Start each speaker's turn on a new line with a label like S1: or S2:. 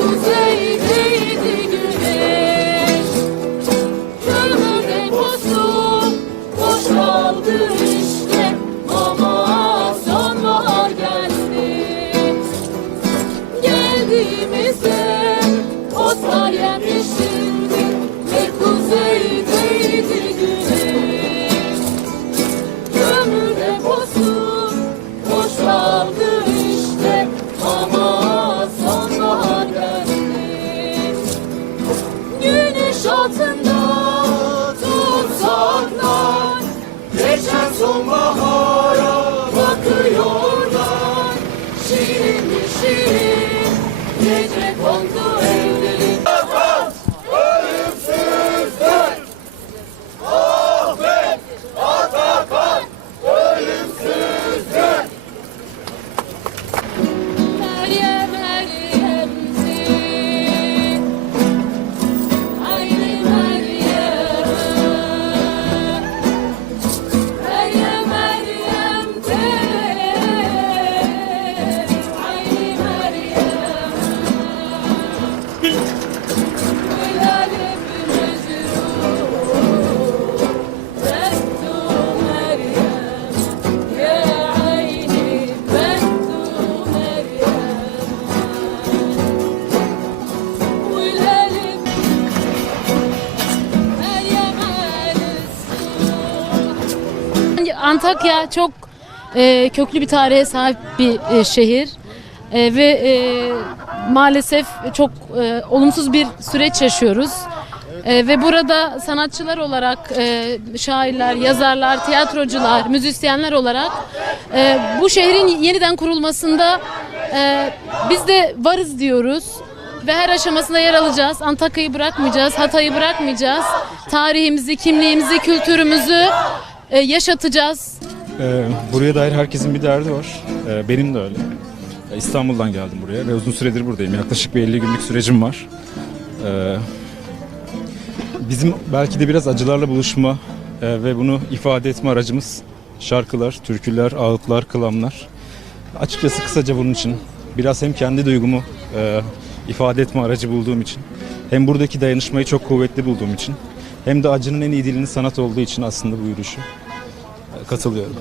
S1: Tuesday. 说村东
S2: Antakya çok e, köklü bir tarihe sahip bir e, şehir E, ve e, maalesef çok e, olumsuz bir süreç yaşıyoruz. E, ve burada sanatçılar olarak, e, şairler, yazarlar, tiyatrocular, müzisyenler olarak e, bu şehrin yeniden kurulmasında e, biz de varız diyoruz. Ve her aşamasında yer alacağız. Antakya'yı bırakmayacağız, Hatay'ı bırakmayacağız. Tarihimizi, kimliğimizi, kültürümüzü e, yaşatacağız.
S3: Ee, buraya dair herkesin bir derdi var. Ee, benim de öyle. Ee, İstanbul'dan geldim buraya ve uzun süredir buradayım. Yaklaşık bir 50 günlük sürecim var. Ee, bizim belki de biraz acılarla buluşma e, ve bunu ifade etme aracımız şarkılar, türküler, ağıtlar, kılamlar. Açıkçası kısaca bunun için biraz hem kendi duygumu e, ifade etme aracı bulduğum için hem buradaki dayanışmayı çok kuvvetli bulduğum için hem de acının en iyi dilinin sanat olduğu için aslında bu yürüyüşü e, katılıyorum.